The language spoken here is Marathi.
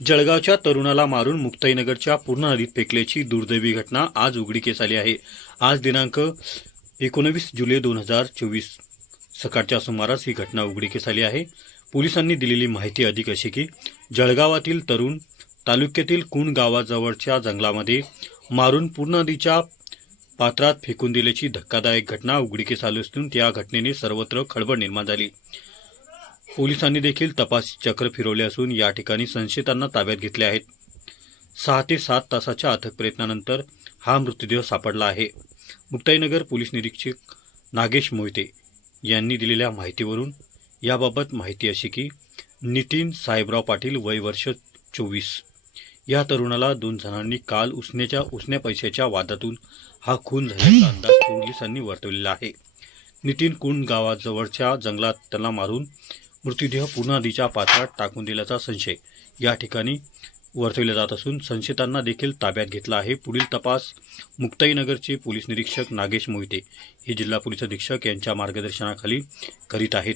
जळगावच्या तरुणाला मारून मुक्ताईनगरच्या पूर्ण नदीत फेकल्याची दुर्दैवी घटना आज उघडकीस आली आहे. आज दिनांक एकोणवीस जुलै दोन हजार चोवीस सकाळच्या सुमारास ही घटना उघडकीस आली आहे. पोलिसांनी दिलेली माहिती अधिक अशी की जळगावातील तरुण तालुक्यातील कुण गावाजवळच्या जंगलामध्ये मारून पूर्ण नदीच्या पात्रात फेकून दिल्याची धक्कादायक घटना उघडकीस आली असून त्या घटनेने सर्वत्र खळबळ निर्माण झाली. पोलिसांनी देखील तपास चक्र फिरवले असून या ठिकाणी संशयितांना ताब्यात घेतले आहेत. सहा ते सात तासाच्या अथक प्रयत्नानंतर हा मृतदेह सापडला आहे. मुक्ताईनगर पोलीस निरीक्षक नागेश मोहिते यांनी दिलेल्या माहितीवरून याबाबत माहिती अशी की नितीन साहेबराव पाटील वय वर्ष चोवीस. या तरुणाला दोन जणांनी काल उसण्याच्या उसण्या पैशाच्या वादातून हा खून झाल्याचा अंदाज पोलिसांनी वर्तवलेला आहे. नितीन कुंड गावाजवळच्या जंगलात त्याला मारून मृतदेह पूर्ण नदीच्या पात्रात टाकून दिल्याचा संशय. या ठिकाणी वर्तविला जात असून संशयितांना देखील ताब्यात घेतला आहे. पुढील तपास मुक्ताईनगरचे पोलीस निरीक्षक नागेश मोहिते हे जिल्हा पोलीस अधीक्षक यांच्या मार्गदर्शनाखाली करीत आहेत.